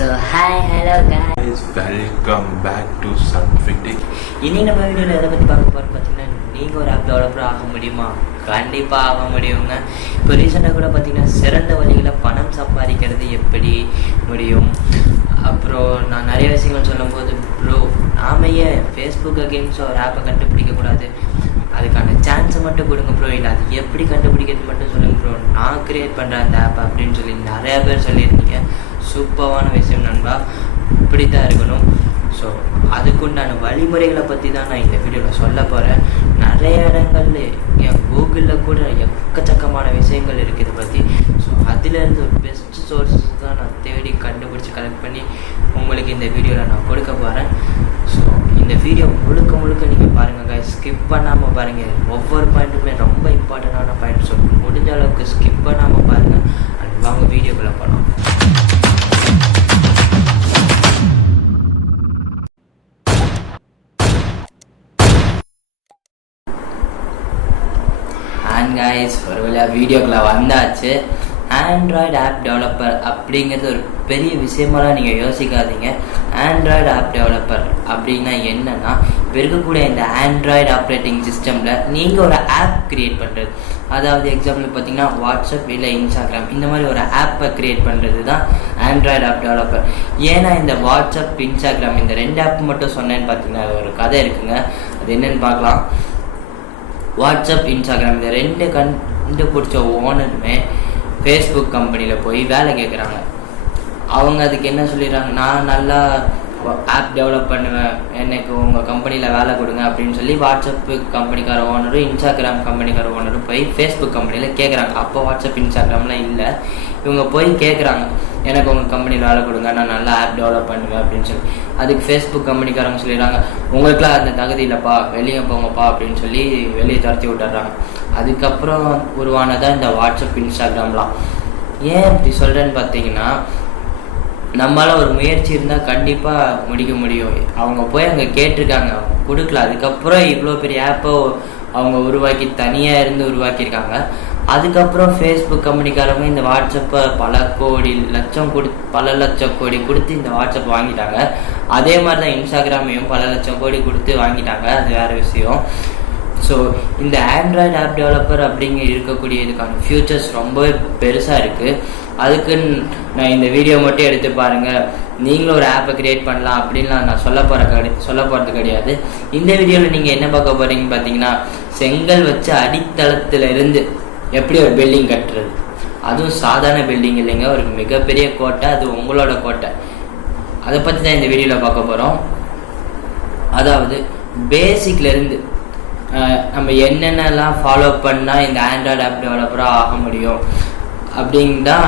So hi, hello guys. Welcome back to Sunfitic. இன்னைக்கு நம்ம வீடியோவில் எதை பற்றி பார்க்க போகிறோம் பார்த்தீங்கன்னா, நீங்கள் ஒரு ஆப் டெவலப்பர் ஆக முடியுமா? கண்டிப்பாக ஆக முடியுங்க. இப்போ ரீசெண்டாக கூட பார்த்தீங்கன்னா சிறந்த வழிகளை பணம் சம்பாதிக்கிறது எப்படி முடியும், அப்புறம் நான் நிறைய விஷயங்கள் சொல்லும்போது ப்ரோ நாம ஏன் ஃபேஸ்புக் கேம்ஸ் ஒரு ஆப்பை கண்டுபிடிக்கக்கூடாது, அதுக்கான சான்ஸை மட்டும் கொடுங்க ப்ரோ, இல்லை அது எப்படி கண்டுபிடிக்கிறது மட்டும் சொல்லுங்கள் ப்ரோ, நான் க்ரியேட் பண்ணுறேன் அந்த ஆப் அப்படின்னு சொல்லி நிறையா பேர் சொல்லியிருந்தீங்க. சூப்பரான விஷயம் நண்பா, இப்படி தான் இருக்கணும். ஸோ அதுக்குண்டான வழிமுறைகளை பற்றி தான் நான் இந்த வீடியோவில் சொல்ல போகிறேன். நிறைய இடங்கள்ல என் கூகுளில் கூட எக்கச்சக்கமான விஷயங்கள் இருக்குது இதை பற்றி. ஸோ அதிலேருந்து ஒரு பெஸ்ட் சோர்ஸஸ் தான் நான் தேடி கண்டுபிடிச்சி கலெக்ட் பண்ணி உங்களுக்கு இந்த வீடியோவில் நான் கொடுக்க போகிறேன். ஸோ இந்த வீடியோ முழுக்க முழுக்க நீங்கள் பாருங்கள் guys, ஸ்கிப் பண்ணாமல் பாருங்கள். ஒவ்வொரு பாயிண்ட்டுமே ரொம்ப இம்பார்ட்டண்டான பாயிண்ட். ஸோ முடிஞ்ச அளவுக்கு ஸ்கிப் பண்ணாமல் பாருங்கள். அண்ட் வாங்க வீடியோக்குள்ளே போகலாம். அண்ட் கைஸ், ஒரு வேளை வீடியோக்குள்ளே வந்தாச்சு. ஆண்ட்ராய்டு ஆப் டெவலப்பர் அப்படிங்கிறது ஒரு பெரிய விஷயமெல்லாம் நீங்கள் யோசிக்காதீங்க. ஆண்ட்ராய்டு ஆப் டெவலப்பர் அப்படின்னா என்னென்னா, இப்போ இருக்கக்கூடிய இந்த ஆண்ட்ராய்டு ஆப்ரேட்டிங் சிஸ்டமில் நீங்கள் ஒரு ஆப் க்ரியேட் பண்ணுறது. அதாவது எக்ஸாம்பிள் பார்த்தீங்கன்னா வாட்ஸ்அப் இல்லை இன்ஸ்டாகிராம் இந்த மாதிரி ஒரு ஆப்பை க்ரியேட் பண்ணுறது தான் ஆண்ட்ராய்டு ஆப் டெவலப்பர். ஏன்னா இந்த வாட்ஸ்அப் இன்ஸ்டாகிராம் இந்த ரெண்டு ஆப் மட்டும் சொன்னேன்னு பார்த்தீங்கன்னா ஒரு கதை இருக்குங்க. அது என்னென்னு பார்க்கலாம். வாட்ஸ்அப் இன்ஸ்டாகிராம் இந்த ரெண்டு கண்டுபிடிச்ச ஓனருமே ஃபேஸ்புக் கம்பெனியில் போய் வேலை கேட்குறாங்க. அவங்க அதுக்கு என்ன சொல்லிடுறாங்க, நான் நல்லா ஆப் டெவலப் பண்ணுவேன், எனக்கு உங்கள் கம்பெனியில் வேலை கொடுங்க அப்படின்னு சொல்லி வாட்ஸ்அப் கம்பெனிக்கார ஓனரும் இன்ஸ்டாகிராம் கம்பெனிக்கார ஓனரும் போய் ஃபேஸ்புக் கம்பெனியில் கேட்குறாங்க. அப்போ வாட்ஸ்அப் இன்ஸ்டாகிராம்லாம் இல்லை. இவங்க போய் கேட்குறாங்க, எனக்கு உங்கள் கம்பெனியில் வேலை கொடுங்க, நான் நல்லா ஆப் டெவலப் பண்ணுவேன் அப்படின்னு சொல்லி. அதுக்கு ஃபேஸ்புக் கம்பெனிக்காரங்க சொல்லிடுறாங்க, உங்களுக்குலாம் அந்த தகுதி இல்லைப்பா, வெளியே போங்கப்பா அப்படின்னு சொல்லி வெளியே துரத்தி விட்டுறாங்க. அதுக்கப்புறம் உருவானதான் இந்த வாட்ஸ்அப் இன்ஸ்டாகிராம்லாம். ஏன் இப்படி சொல்கிறேன்னு பார்த்தீங்கன்னா, நம்மளால் ஒரு முயற்சி இருந்தால் கண்டிப்பாக முடிக்க முடியும். அவங்க போய் அங்கே கேட்டிருக்காங்க, கொடுக்கல. அதுக்கப்புறம் இவ்வளோ பெரிய ஆப்பை அவங்க உருவாக்கி தனியாக இருந்து உருவாக்கியிருக்காங்க. அதுக்கப்புறம் ஃபேஸ்புக் கம்பெனிக்காரங்க இந்த வாட்ஸ்அப்பை பல லட்சம் கோடி கொடுத்து இந்த வாட்ஸ்அப் வாங்கிட்டாங்க. அதே மாதிரி தான் இன்ஸ்டாகிராமையும் பல லட்சம் கோடி கொடுத்து வாங்கிட்டாங்க. அது வேறு விஷயம். ஸோ இந்த ஆண்ட்ராய்டு ஆப் டெவலப்பர் அப்படிங்க இருக்கக்கூடிய இதுக்கான ஃபியூச்சர்ஸ் ரொம்பவே பெருசாக இருக்குது. அதுக்கு நான் இந்த வீடியோ மட்டும் எடுத்து பாருங்கள், நீங்களும் ஒரு ஆப்பை க்ரியேட் பண்ணலாம் அப்படின்லாம் நான் சொல்ல போகிறது கிடையாது. இந்த வீடியோவில் நீங்கள் என்ன பார்க்க போகிறீங்கன்னு பார்த்தீங்கன்னா, செங்கல் வச்சு அடித்தளத்தில் இருந்து எப்படி ஒரு பில்டிங் கட்டுறது, அதுவும் சாதாரண பில்டிங் இல்லைங்க, ஒரு மிகப்பெரிய கோட்டை, அது உங்களோட கோட்டை. அதை பற்றி தான் இந்த வீடியோவில் பார்க்க போகிறோம். அதாவது பேசிக்லேருந்து நம்ம என்னென்னலாம் ஃபாலோ பண்ணால் இந்த ஆண்ட்ராய்டு ஆப் டெவலப்பராக ஆக முடியும் அப்படின்னு தான்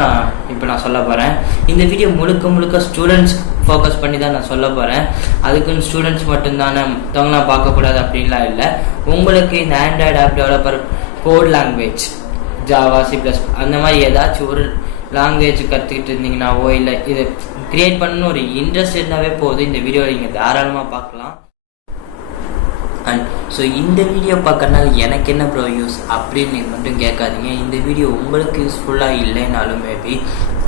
இப்போ நான் சொல்ல போகிறேன். இந்த வீடியோ முழுக்க ஸ்டூடெண்ட்ஸ் ஃபோக்கஸ் பண்ணி தான் நான் சொல்ல போகிறேன். அதுக்குன்னு ஸ்டூடெண்ட்ஸ் மட்டும்தானே மற்றவங்களாம் பார்க்கக்கூடாது அப்படின்லாம் இல்லை. உங்களுக்கு இந்த Android app developer code language Java, C plus அந்த மாதிரி ஏதாச்சும் ஒரு லாங்குவேஜ் கற்றுக்கிட்டு இருந்தீங்கன்னாவோ, இல்லை இது க்ரியேட் பண்ணணும்னு ஒரு இன்ட்ரெஸ்ட் இருந்தாவே போதும், இந்த வீடியோவில் நீங்கள் தாராளமாக பார்க்கலாம். அண்ட் ஸோ இந்த வீடியோ பார்க்கறனால எனக்கு என்ன ப்ரோ யூஸ் அப்படின்னு மட்டும் கேட்காதீங்க. இந்த வீடியோ உங்களுக்கு யூஸ்ஃபுல்லாக இல்லைனாலும் மேபி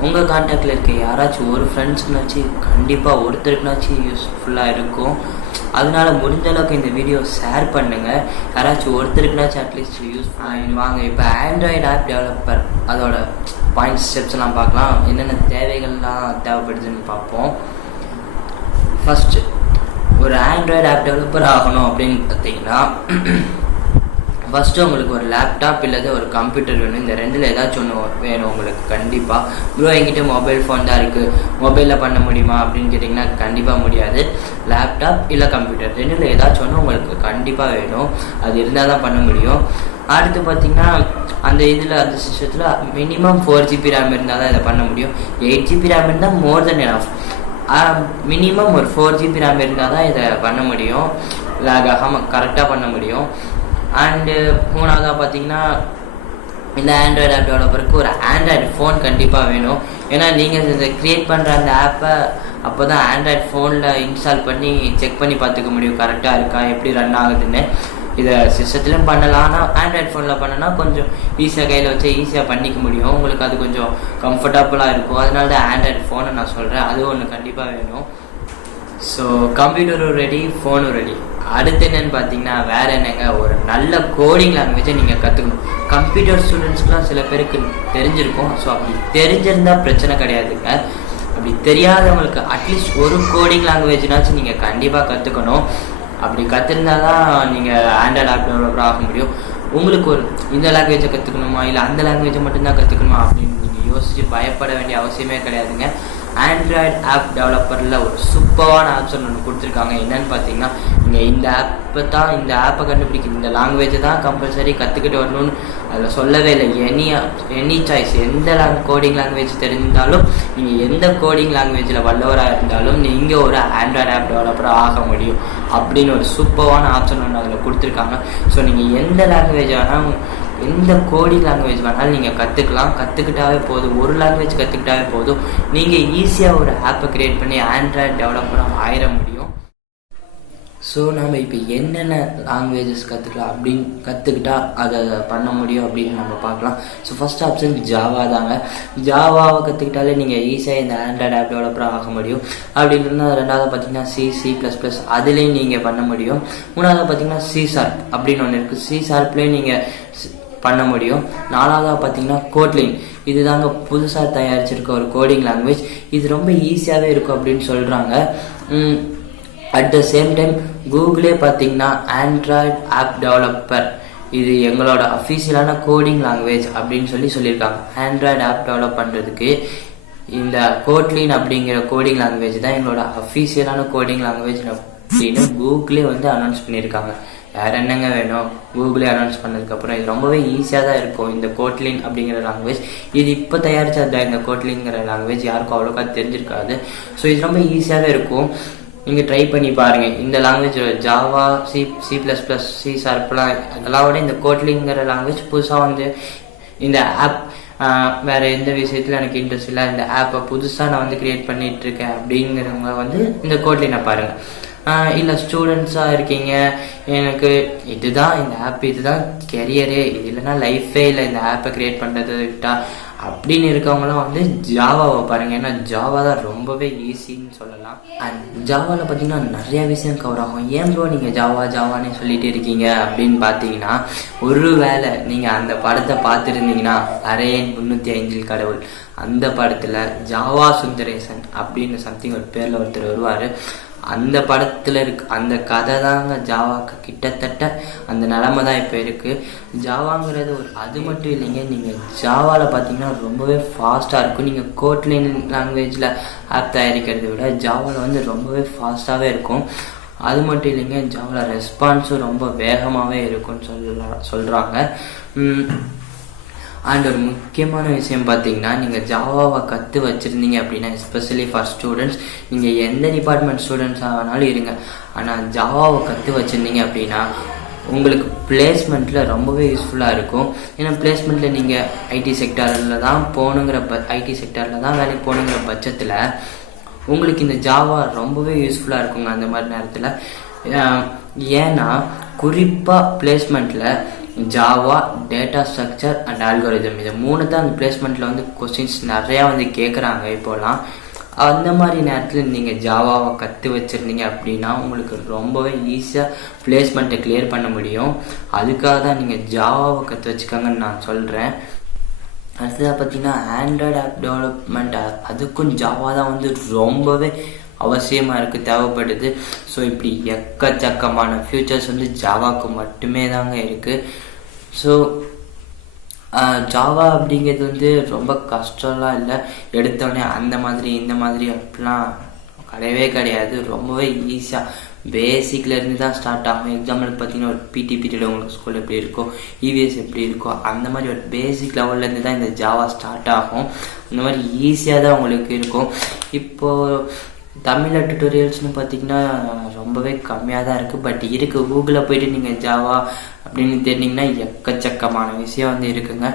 உங்கள் கான்டாக்டில் இருக்க யாராச்சும் ஒரு ஃப்ரெண்ட்ஸுக்குனாச்சும் கண்டிப்பாக ஒருத்தருக்குனாச்சும் யூஸ்ஃபுல்லாக இருக்கும். அதனால முடிஞ்ச அளவுக்கு இந்த வீடியோ ஷேர் பண்ணுங்கள், யாராச்சும் ஒருத்தருக்குனாச்சும் அட்லீஸ்ட் யூஸ்ஃபுல்லாக. வாங்க இப்போ ஆண்ட்ராய்டு ஆப் டெவலப்பர் அதோட பாயிண்ட் ஸ்டெப்ஸ்லாம் பார்க்கலாம், என்னென்ன தேவைகள்லாம் தேவைப்படுதுன்னு பார்ப்போம். ஃபஸ்ட்டு, ஒரு ஆண்ட்ராய்டு ஆப் டெவலப்பர் ஆகணும் அப்படின்னு பார்த்தீங்கன்னா, ஃபஸ்ட்டு உங்களுக்கு ஒரு லேப்டாப் இல்லது ஒரு கம்ப்யூட்டர் வேணும். இந்த ரெண்டில் ஏதாச்சும் ஒன்று வேணும் உங்களுக்கு கண்டிப்பாக. ப்ரோ என்கிட்ட மொபைல் ஃபோன் தான் இருக்குது, மொபைலில் பண்ண முடியுமா அப்படின்னு கேட்டிங்கன்னா கண்டிப்பாக முடியாது. லேப்டாப் இல்லை கம்ப்யூட்டர் ரெண்டில் ஏதாச்சும் ஒன்று உங்களுக்கு கண்டிப்பாக வேணும். அது இருந்தால் தான் பண்ண முடியும். அடுத்து பார்த்திங்கன்னா, அந்த சிஸ்டத்தில் மினிமம் 4GB ரேம் இருந்தால் தான் இதை பண்ண முடியும். 8GB ரேம் இருந்தால் மோர் தென் எனஃப். மினிமம் ஒரு 4GB ரேம் இருந்தால் தான் இதை பண்ண முடியும், லேக் ஆகாமல் கரெக்டாக பண்ண முடியும். அண்டு மூணாவதாக பார்த்தீங்கன்னா, இந்த ஆண்ட்ராய்டு ஆப் டெவலப்பருக்கு ஒரு ஆண்ட்ராய்டு ஃபோன் கண்டிப்பாக வேணும். ஏன்னா நீங்கள் இதை க்ரியேட் பண்ணுற அந்த ஆப்பை அப்போ தான் ஆண்ட்ராய்டு ஃபோனில் இன்ஸ்டால் பண்ணி செக் பண்ணி பார்த்துக்க முடியும் கரெக்டாக இருக்கா, எப்படி ரன் ஆகுதுன்னு. இதை சிஸ்டத்துலையும் பண்ணலாம். ஆனால் ஆண்ட்ராய்ட் ஃபோனில் பண்ணனா கொஞ்சம் ஈஸியாக கையில் வச்சு ஈஸியாக பண்ணிக்க முடியும். உங்களுக்கு அது கொஞ்சம் கம்ஃபர்டபுளாக இருக்கும். அதனால தான் ஆண்ட்ராய்ட் ஃபோனை நான் சொல்கிறேன். அது ஒன்று கண்டிப்பாக வேணும். ஸோ கம்ப்யூட்டரும் ரெடி, ஃபோனும் ரெடி. அடுத்து என்னென்னு பார்த்தீங்கன்னா வேறு என்னங்க, ஒரு நல்ல கோடிங் லாங்குவேஜை நீங்கள் கற்றுக்கணும். கம்ப்யூட்டர் ஸ்டூடெண்ட்ஸ்க்குலாம் சில பேருக்கு தெரிஞ்சிருக்கும். ஸோ அப்படி தெரிஞ்சிருந்தால் பிரச்சனை கிடையாதுங்க. அப்படி தெரியாதவங்களுக்கு அட்லீஸ்ட் ஒரு கோடிங் லாங்குவேஜ்னாச்சும் நீங்கள் கண்டிப்பாக கற்றுக்கணும். அப்படி கற்றுருந்தா தான் நீங்கள் ஆண்ட்ராய்ட் ஆப் டெவலப்பர் ஆக முடியும். உங்களுக்கு ஒரு இந்த லாங்குவேஜை கற்றுக்கணுமா இல்லை அந்த லாங்குவேஜை மட்டும்தான் கற்றுக்கணுமா அப்படின்னு நீங்கள் யோசித்து பயப்பட வேண்டிய அவசியமே கிடையாதுங்க. ஆண்ட்ராய்டு ஆப் டெவலப்பரில் ஒரு சூப்பரான ஆப்ஷன் ஒன்று கொடுத்துருக்காங்க. என்னென்னு பார்த்தீங்கன்னா, நீங்கள் இந்த ஆப்பை கண்டுபிடிக்கணும், இந்த லாங்குவேஜை தான் கம்பல்சரி கற்றுக்கிட்டு வரணும்னு அதில் சொல்லவே இல்லை. எனி சாய்ஸ், எந்த கோடிங் லாங்குவேஜ் தெரிஞ்சிருந்தாலும் நீங்கள் எந்த கோடிங் லாங்குவேஜில் வல்லவராக இருந்தாலும் நீங்கள் ஒரு ஆண்ட்ராய்டு ஆப் டெவலப்பராக ஆக முடியும் அப்படின்னு ஒரு சூப்பரான ஆப்ஷன் ஒன்று அதில் கொடுத்துருக்காங்க. ஸோ நீங்கள் எந்த லாங்குவேஜ் வேணால் எந்த கோடிங் லாங்குவேஜ் வேணாலும் நீங்கள் கற்றுக்கிட்டாவே போதும். ஒரு லாங்குவேஜ் கற்றுக்கிட்டாவே போதும். நீங்கள் ஈஸியாக ஒரு ஆப்பை க்ரியேட் பண்ணி ஆண்ட்ராய்டு டெவலப்பராக ஆயிட முடியும். ஸோ நம்ம இப்போ என்னென்ன லாங்குவேஜஸ் கற்றுக்கலாம் அப்படின்னு கற்றுக்கிட்டா அதை பண்ண முடியும் அப்படின்னு நம்ம பார்க்கலாம். ஸோ ஃபஸ்ட் ஆப்ஷன் ஜாவா தாங்க. ஜாவாவை கற்றுக்கிட்டாலே நீங்கள் ஈஸியாக இந்த ஆண்ட்ராய்டு ஆப் டெவலப்பராக ஆக முடியும். அப்படின்னா ரெண்டாவது பார்த்தீங்கன்னா C++, அதுலேயும் நீங்கள் பண்ண முடியும். மூணாவது பார்த்தீங்கன்னா C# அப்படின்னு ஒன்று இருக்குது. C#லேயும் நீங்கள் பண்ண முடியும். நாலாவதாக பார்த்தீங்கன்னா கோட்லின், இது தாங்க புதுசாக தயாரிச்சிருக்க ஒரு கோடிங் லாங்குவேஜ். இது ரொம்ப ஈஸியாகவே இருக்கும் அப்படின்னு சொல்கிறாங்க. அட் த சேம் டைம் கூகுளே பார்த்தீங்கன்னா ஆண்ட்ராய்டு ஆப் டெவலப்பர், இது எங்களோட அஃபீஷியலான கோடிங் லாங்குவேஜ் அப்படின்னு சொல்லியிருக்காங்க. ஆண்ட்ராய்டு ஆப் டெவலப் பண்ணுறதுக்கு இந்த கோட்லின் அப்படிங்கிற கோடிங் லாங்குவேஜ் தான் எங்களோட அஃபீஷியலான கோடிங் லாங்குவேஜ் அப்படின்னு கூகுளே அனௌன்ஸ் பண்ணியிருக்காங்க. வேறு என்னங்க வேணும், கூகுளே அனௌன்ஸ் பண்ணதுக்கப்புறம் இது ரொம்பவே ஈஸியாக தான் இருக்கும். இந்த கோட்லின் அப்படிங்கிற லாங்குவேஜ் இது இப்போ தயாரித்தது தான். இந்த கோட்லிங்கிற லாங்குவேஜ் யாருக்கும் அவ்வளோக்கா தெரிஞ்சிருக்காது. ஸோ இது ரொம்ப ஈஸியாகவே இருக்கும். நீங்கள் ட்ரை பண்ணி பாருங்கள். இந்த லாங்குவேஜ் ஜாவா, C++, C# அதெல்லாம் விட இந்த கோட்லிங்கிற லாங்குவேஜ் புதுசாக இந்த ஆப் வேறு எந்த விஷயத்தில் எனக்கு இன்ட்ரெஸ்ட் இல்லை, இந்த ஆப்பை புதுசாக நான் க்ரியேட் பண்ணிகிட்ருக்கேன் அப்படிங்கிறவங்க இந்த கோட்லினை பாருங்கள். இல்லை ஸ்டூடெண்ட்ஸாக இருக்கீங்க, எனக்கு இதுதான் இந்த ஆப், இதுதான் கெரியரே, இது இல்லைன்னா லைஃபே இல்லை இந்த ஆப்பை க்ரியேட் பண்ணுறதை விட்டால் அப்படின்னு இருக்கவங்களாம் ஜாவாவை பாருங்கள். ஏன்னா ஜாவா தான் ரொம்பவே ஈஸின்னு சொல்லலாம். அண்ட் ஜாவாவில் பார்த்தீங்கன்னா நிறையா விஷயம் கவர் ஆகும். ஏன் ப்ரோ நீங்கள் ஜாவானே சொல்லிட்டு இருக்கீங்க அப்படின்னு பார்த்தீங்கன்னா, ஒரு வேளை நீங்கள் அந்த படத்தை பார்த்துருந்தீங்கன்னா, அரையன் 305 கடவுள், அந்த படத்தில் ஜாவா சுந்தரேசன் அப்படின்னு சம்திங் ஒரு பேரில் ஒருத்தர் வருவார். அந்த படத்தில் அந்த கதை தாங்க ஜாவாக்கு கிட்டத்தட்ட அந்த நிலமை தான் இப்போ இருக்குது. ஜாவாங்கிறது அது மட்டும் இல்லைங்க, நீங்கள் ஜாவாவில் பார்த்தீங்கன்னா ரொம்பவே ஃபாஸ்ட்டாக இருக்கும். நீங்கள் கோட்லின் லாங்குவேஜில் ஆப் தயாரிக்கிறத விட ஜாவாவில் ரொம்பவே ஃபாஸ்ட்டாகவே இருக்கும். அது மட்டும் இல்லைங்க, ஜாவாவில் ரெஸ்பான்ஸும் ரொம்ப வேகமாகவே இருக்கும்னு சொல்கிறாங்க. அண்ட் ஒரு முக்கியமான விஷயம் பார்த்தீங்கன்னா, நீங்கள் ஜாவாவை கற்று வச்சுருந்தீங்க அப்படின்னா, எஸ்பெஷலி ஃபார் ஸ்டூடெண்ட்ஸ், நீங்கள் எந்த டிபார்ட்மெண்ட் ஸ்டூடெண்ட்ஸாக வேணாலும் இருங்க, ஆனால் ஜாவாவை கற்று வச்சுருந்தீங்க அப்படின்னா உங்களுக்கு பிளேஸ்மெண்ட்டில் ரொம்பவே யூஸ்ஃபுல்லாக இருக்கும். ஏன்னா பிளேஸ்மெண்ட்டில் நீங்கள் ஐடி செக்டாரில் தான் வேலைக்கு போகணுங்கிற பட்சத்தில் உங்களுக்கு இந்த ஜாவா ரொம்பவே யூஸ்ஃபுல்லாக இருக்குங்க அந்த மாதிரி நேரத்தில். ஏன்னா குறிப்பாக பிளேஸ்மெண்ட்டில் Java, data structure and algorithm, இது 3 தான் அந்த பிளேஸ்மெண்ட்டில் கொஸ்டின்ஸ் நிறையா கேட்குறாங்க இப்போலாம். அந்த மாதிரி நேரத்தில் நீங்கள் ஜாவாவை கற்று வச்சுருந்தீங்க அப்படின்னா உங்களுக்கு ரொம்பவே ஈஸியாக பிளேஸ்மெண்ட்டை கிளியர் பண்ண முடியும். அதுக்காக தான் நீங்கள் ஜாவாவை கற்று வச்சுக்கோங்கன்னு நான் சொல்கிறேன். அடுத்ததாக பார்த்தீங்கன்னா ஆண்ட்ராய்டு ஆப் டெவலப்மெண்ட், அதுக்கும் ஜாவா தான் ரொம்பவே அவசியமாக இருக்குது, தேவைப்படுது. ஸோ இப்படி எக்கச்சக்கமான ஃபியூச்சர்ஸ் ஜாவாவுக்கு மட்டுமே தாங்க இருக்குது. ஸோ ஜாவா அப்படிங்கிறது ரொம்ப கஷ்டம்லாம் இல்லை. எடுத்தோடனே அந்த மாதிரி இந்த மாதிரி அப்படிலாம் கிடையவே கிடையாது. ரொம்பவே ஈஸியாக பேசிக்லேருந்து தான் ஸ்டார்ட் ஆகும். எக்ஸாம்பிளுக்கு பார்த்தீங்கன்னா ஒரு பிடி பீரியட் உங்களுக்கு ஸ்கூல் எப்படி இருக்கோ, இவிஎஸ் எப்படி இருக்கோ, அந்த மாதிரி ஒரு பேசிக் லெவல்லேருந்து தான் இந்த ஜாவா ஸ்டார்ட் ஆகும். அந்த மாதிரி ஈஸியாக தான் உங்களுக்கு இருக்கும். இப்போது தமிழில் டுட்டோரியல்ஸ்னு பார்த்தீங்கன்னா ரொம்பவே கம்மியாக தான் இருக்குது. பட் இருக்குது, கூகுளில் போய்ட்டு நீங்கள் ஜாவா அப்படின்னு தெரிஞ்சிங்கன்னா எக்கச்சக்கமான விஷயம் வந்து இருக்குங்க.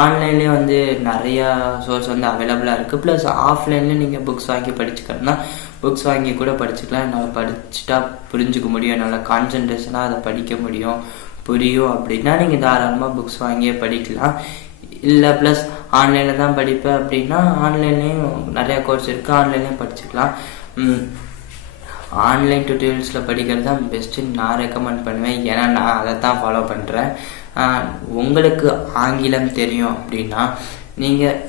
ஆன்லைன்லேயே வந்து நிறையா சோர்ஸ் வந்து அவைலபிளாக இருக்குது. ப்ளஸ் ஆஃப்லைன்லேயும் நீங்கள் புக்ஸ் வாங்கி படிச்சுக்கணும்னா புக்ஸ் வாங்கி கூட படிச்சுக்கலாம். என்னால் படிச்சுட்டா புரிஞ்சுக்க முடியும், என்னால் கான்சன்ட்ரேஷனாக அதை படிக்க முடியும், புரியும் அப்படின்னா நீங்கள் தாராளமாக புக்ஸ் வாங்கியே படிக்கலாம். இல்லை ப்ளஸ் ஆன்லைனில் தான் படிப்பேன் அப்படின்னா ஆன்லைன்லேயும் நிறையா கோர்ஸ் இருக்குது, ஆன்லைன்லேயும் படிச்சுக்கலாம். ஆன்லைன் டுட்டோரியல்ஸில் படிக்கிறது தான் பெஸ்ட்டுன்னு நான் ரெக்கமெண்ட் பண்ணுவேன். ஏன்னா நான் அதை தான் ஃபாலோ பண்ணுறேன். உங்களுக்கு ஆங்கிலம் தெரியும் அப்படின்னா நீங்கள்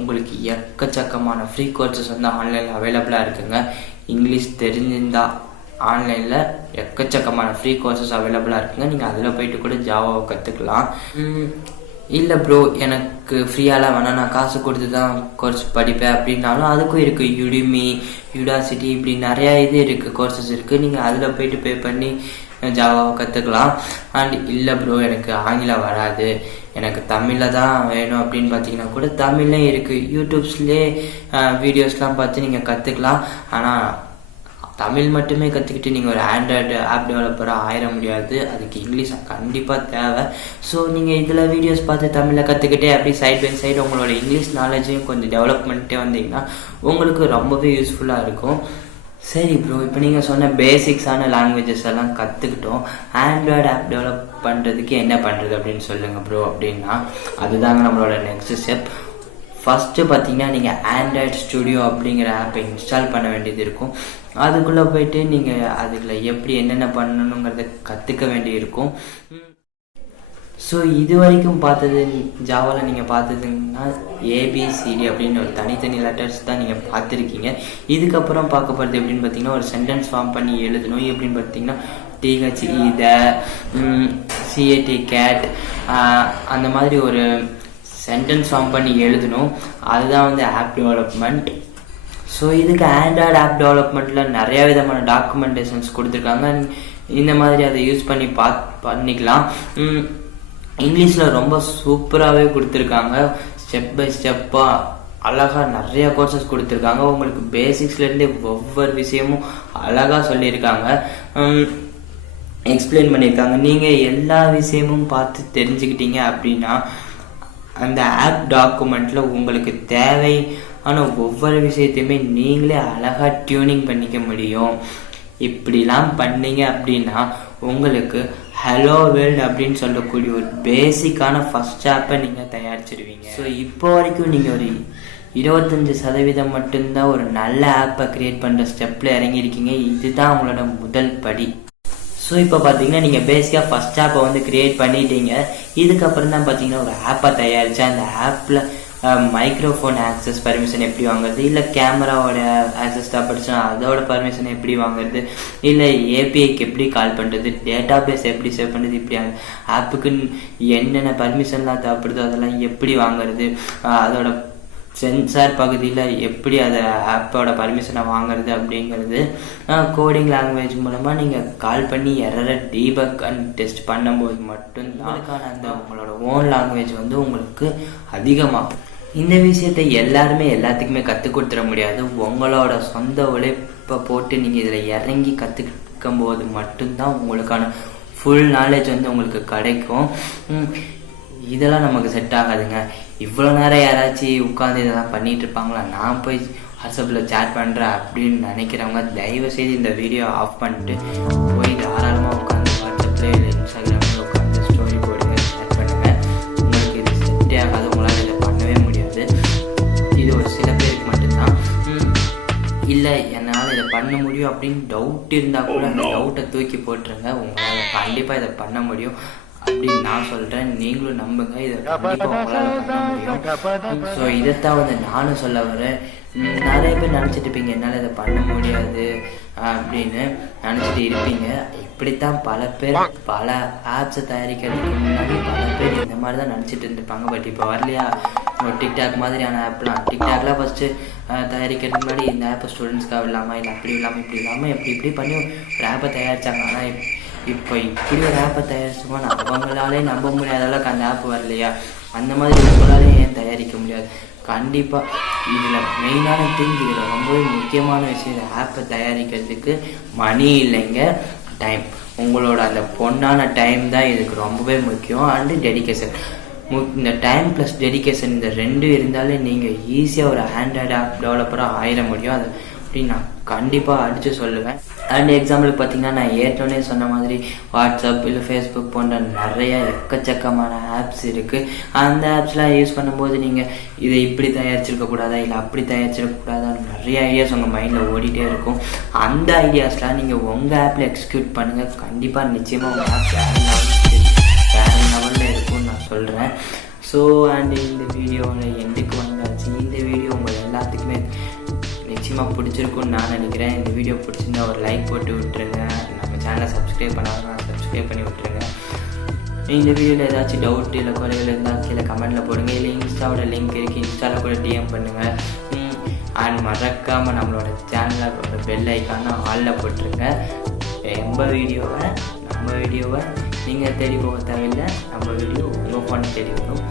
உங்களுக்கு எக்கச்சக்கமான ஃப்ரீ கோர்சஸ் வந்து ஆன்லைனில் அவைலபிளாக இருக்குங்க. இங்கிலீஷ் தெரிஞ்சிருந்தால் ஆன்லைனில் எக்கச்சக்கமான ஃப்ரீ கோர்சஸ் அவைலபிளாக இருக்குங்க. நீங்கள் அதில் போயிட்டு கூட ஜாவாவை கற்றுக்கலாம். இல்லை ப்ரோ எனக்கு ஃப்ரீயாலாம் வேணாம், நான் காசு கொடுத்து தான் கோர்ஸ் படிப்பேன் அப்படின்னாலும் அதுக்கும் இருக்குது. யுடிமி, யூடாசிட்டி இப்படி நிறையா இது இருக்குது, கோர்சஸ் இருக்குது. நீங்கள் அதில் போயிட்டு பே பண்ணி ஜாவாவை கற்றுக்கலாம். அண்ட் இல்லை ப்ரோ எனக்கு ஆங்கிலம் வராது, எனக்கு தமிழில் தான் வேணும் அப்படின்னு பார்த்தீங்கன்னா கூட தமிழ்லேயும் இருக்குது. யூடியூப்ஸ்லேயே வீடியோஸ்லாம் பார்த்து நீங்கள் கற்றுக்கலாம். ஆனால் தமிழ் மட்டுமே கற்றுக்கிட்டு நீங்கள் ஒரு ஆண்ட்ராய்டு ஆப் டெவலப்பராக ஆயிட முடியாது. அதுக்கு இங்கிலீஷ் கண்டிப்பாக தேவை. ஸோ நீங்கள் இதில் வீடியோஸ் பார்த்து தமிழில் கற்றுக்கிட்டே அப்படி சைட் பை சைடு உங்களோட இங்கிலீஷ் நாலேஜையும் கொஞ்சம் டெவலப் பண்ணிட்டே வந்தீங்கன்னா உங்களுக்கு ரொம்பவே யூஸ்ஃபுல்லாக இருக்கும். சரி ப்ரோ, இப்போ நீங்கள் சொன்ன பேசிக்ஸான லாங்குவேஜஸ் எல்லாம் கற்றுக்கிட்டோம். ஆண்ட்ராய்டு ஆப் டெவலப் பண்ணுறதுக்கு என்ன பண்ணுறது அப்படின்னு சொல்லுங்கள் ப்ரோ அப்படின்னா அதுதாங்க நம்மளோட நெக்ஸ்ட் ஸ்டெப். ஃபஸ்ட்டு பார்த்தீங்கன்னா நீங்கள் ஆண்ட்ராய்டு ஸ்டுடியோ அப்படிங்கிற ஆப்பை இன்ஸ்டால் பண்ண வேண்டியது இருக்கும். அதுக்குள்ளே போயிட்டு நீங்கள் அதில் எப்படி என்னென்ன பண்ணணுங்கிறத கற்றுக்க வேண்டியிருக்கும். ஸோ இது வரைக்கும் பார்த்தது ஜாவாவில் நீங்கள் பார்த்ததுங்கன்னா ஏபிசிடி அப்படின்னு ஒரு தனித்தனி லெட்டர்ஸ் தான் நீங்கள் பார்த்துருக்கீங்க. இதுக்கப்புறம் பார்க்க போகிறது எப்படின்னு பார்த்தீங்கன்னா ஒரு சென்டென்ஸ் ஃபார்ம் பண்ணி எழுதணும். எப்படின்னு பார்த்தீங்கன்னா டிஹெச் இத சிஏடி கேட் அந்த மாதிரி ஒரு சென்டென்ஸ் ஃபார்ம் பண்ணி எழுதணும். அதுதான் வந்து ஆப் டெவலப்மெண்ட். ஸோ இதுக்கு ஆண்ட்ராய்டு ஆப் டெவலப்மெண்ட்டில் நிறையா விதமான டாக்குமெண்டேஷன்ஸ் கொடுத்துருக்காங்க. இந்த மாதிரி அதை யூஸ் பண்ணி பண்ணிக்கலாம். இங்கிலீஷில் ரொம்ப சூப்பராகவே கொடுத்துருக்காங்க. ஸ்டெப் பை ஸ்டெப்பாக அழகாக நிறையா கோர்சஸ் கொடுத்துருக்காங்க. உங்களுக்கு பேசிக்ஸ்லேருந்தே ஒவ்வொரு விஷயமும் அழகாக சொல்லியிருக்காங்க, எக்ஸ்பிளைன் பண்ணியிருக்காங்க. நீங்கள் எல்லா விஷயமும் பார்த்து தெரிஞ்சுக்கிட்டீங்க அப்படின்னா அந்த ஆப் டாக்குமெண்ட்டில் உங்களுக்கு தேவையான ஒவ்வொரு விஷயத்தையுமே நீங்களே அழகாக டியூனிங் பண்ணிக்க முடியும். இப்படிலாம் பண்ணீங்க அப்படின்னா உங்களுக்கு ஹலோ வேர்ல்டு அப்படின்னு சொல்லக்கூடிய ஒரு பேசிக்கான ஃபஸ்ட் ஆப்பை நீங்கள் தயாரிச்சிடுவீங்க. ஸோ இப்போ வரைக்கும் நீங்கள் ஒரு 25% மட்டும்தான் ஒரு நல்ல ஆப்பை க்ரியேட் பண்ணுற ஸ்டெப்பில் இறங்கியிருக்கீங்க. இதுதான் உங்களோட முதல் படி. ஸோ இப்போ பார்த்தீங்கன்னா நீங்கள் பேசிக்காக ஃபஸ்ட் ஆப்பை வந்து க்ரியேட் பண்ணிட்டீங்க. இதுக்கப்புறம் தான் பார்த்தீங்கன்னா ஒரு ஆப்பை தயாரித்தா அந்த ஆப்பில் மைக்ரோஃபோன் ஆக்சஸ் பர்மிஷன் எப்படி வாங்குறது, இல்லை கேமராவோட ஆக்சஸ் தான் படிச்சா அதோட பர்மிஷன் எப்படி வாங்குறது, இல்லை ஏபிஐக்கு எப்படி கால் பண்ணுறது, டேட்டா பேஸ் எப்படி சேவ் பண்ணுறது, இப்படி ஆப்புக்கு என்னென்ன பர்மிஷன்லாம் தேவைப்படுதோ அதெல்லாம் எப்படி வாங்குறது, அதோட சென்சார் பகுதியில் எப்படி அதை ஆப்போட பர்மிஷனை வாங்குறது அப்படிங்கிறது கோடிங் லாங்குவேஜ் மூலமாக நீங்கள் கால் பண்ணி எரரை டீபக் அண்ட் டெஸ்ட் பண்ணும்போது மட்டும்தான் அந்த உங்களோட ஓன் லாங்குவேஜ் வந்து உங்களுக்கு அதிகமாகும். இந்த விஷயத்தை எல்லாருமே எல்லாத்துக்குமே கற்றுக் கொடுத்துட முடியாது. உங்களோட சொந்த உழைப்பை போட்டு நீங்கள் இதில் இறங்கி கற்றுக்கும் போது மட்டும்தான் உங்களுக்கான ஃபுல் நாலேஜ் வந்து உங்களுக்கு கிடைக்கும். இதெல்லாம் நமக்கு செட் ஆகாதுங்க. இவ்வளோ நேரம் யாராச்சும் உட்காந்து இதெல்லாம் பண்ணிகிட்டு இருப்பாங்களா, நான் போய் வாட்ஸ்அப்பில் சேட் பண்ணுறேன் அப்படின்னு நினைக்கிறவங்க தயவு செய்து இந்த வீடியோ ஆஃப் பண்ணிட்டு போய் தாராளமாக உட்காந்து வாட்ஸ்அப்பில் இல்லை இன்ஸ்டாகிராமில் உட்காந்து ஸ்டோரி போடுங்க, சேட் பண்ணுங்கள். உங்களுக்கு இது செட்டே ஆகாது, உங்களால் இதை பண்ணவே முடியாது. இது ஒரு சில பேருக்கு மட்டும்தான். இல்லை என்னால் இதை பண்ண முடியும் அப்படின்னு டவுட் இருந்தால் கூட அந்த டவுட்டை தூக்கி போட்டுருங்க. உங்களால் கண்டிப்பாக இதை பண்ண முடியும் அப்படின்னு நான் சொல்கிறேன். நீங்களும் நம்புங்க, இதை கண்டிப்பாக உங்களால் பண்ண முடியும். ஸோ இதைத்தான் வந்து நானும் சொல்ல வரேன். நிறைய பேர் நினச்சிட்டு இருப்பீங்க என்னால் இதை பண்ண முடியாது அப்படின்னு நினச்சிட்டு இருப்பீங்க. இப்படித்தான் பல பேர் பல ஆப்ஸை தயாரிக்கிறதுக்கு முன்னாடி பல பேர் இந்த மாதிரி தான் நினச்சிட்டு இருந்திருப்பாங்க. பட் இப்போ வரலையா ஒரு டிக்டாக் மாதிரியான ஆப்லாம், டிக்டாக்லாம் ஃபஸ்ட்டு தயாரிக்கிறதுக்கு முன்னாடி இந்த ஆப்பை ஸ்டூடெண்ட்ஸ்க்காக இல்லாமல் இல்லை அப்படி இல்லாமல் இப்படி இல்லாமல் இப்படி பண்ணி ஒரு ஆப்பை தயாரித்தாங்க. ஆனால் இப்போ இப்படி ஒரு ஆப்பை தயாரிச்சோம்னா அவங்களாலே நம்ப முடியாத அளவுக்கு அந்த ஆப் வரலையா, அந்த மாதிரி உங்களாலே ஏன் தயாரிக்க முடியாது? கண்டிப்பாக இதில் மெயினான திங், இதில் ரொம்பவே முக்கியமான விஷயம், இந்த ஆப்பை தயாரிக்கிறதுக்கு மணி இல்லைங்க, டைம். உங்களோட அந்த பொண்ணான டைம் தான் இதுக்கு ரொம்பவே முக்கியம். And dedication. இந்த டைம் ப்ளஸ் டெடிகேஷன் இந்த ரெண்டும் இருந்தாலே நீங்கள் ஈஸியாக ஒரு ஆண்ட்ராய்டு ஆப் டெவலப்பராக ஆயிட முடியும். அது அப்படின்னு நான் கண்டிப்பாக அடித்து சொல்லுவேன். அண்ட் எக்ஸாம்பிளுக்கு பார்த்தீங்கன்னா, நான் ஏற்கனவே சொன்ன மாதிரி வாட்ஸ்அப் இல்லை ஃபேஸ்புக் போன்ற நிறைய எக்கச்சக்கமான ஆப்ஸ் இருக்குது. அந்த ஆப்ஸ்லாம் யூஸ் பண்ணும்போது நீங்கள் இதை இப்படி தயாரிச்சிருக்கக்கூடாதா இல்லை அப்படி தயாரிச்சிருக்கக்கூடாதான்னு நிறைய ஐடியாஸ் உங்கள் மைண்டில் ஓடிட்டே இருக்கும். அந்த ஐடியாஸ்லாம் நீங்கள் உங்கள் ஆப்பில் எக்ஸிக்யூட் பண்ணுங்கள். கண்டிப்பாக நிச்சயமாக உங்கள் ஆப் வேறு லெவலில் இருக்கும்னு நான் சொல்கிறேன். ஸோ அண்ட் இந்த வீடியோவில் எண்டுக்கு வந்தாச்சு. இந்த வீடியோ உங்கள் எல்லாத்துக்குமே நிச்சயமாக பிடிச்சிருக்குன்னு நான் நினைக்கிறேன். இந்த வீடியோ பிடிச்சிருந்தா ஒரு லைக் போட்டு விட்டுருங்க. நம்ம சேனலை சப்ஸ்கிரைப் பண்ணாங்கன்னா சப்ஸ்கிரைப் பண்ணி விட்டுருங்க. இந்த வீடியோவில் ஏதாச்சும் டவுட் இல்லை குறைகள் இருந்தால் கீழே கமெண்ட்டில் போடுங்க. இல்லை இன்ஸ்டாவோட லிங்க் இருக்குது, இன்ஸ்டாவில் கூட டிஎம் பண்ணுங்கள். அண்ட் மறக்காமல் நம்மளோட சேனலோட பெல் ஐக்கான ஆலில் போட்டுருங்க. நம்ம வீடியோவை நீங்கள் தேடி போக தேவையில்லை, நம்ம வீடியோ உங்கள் ஃபோனை தேடி வரும்.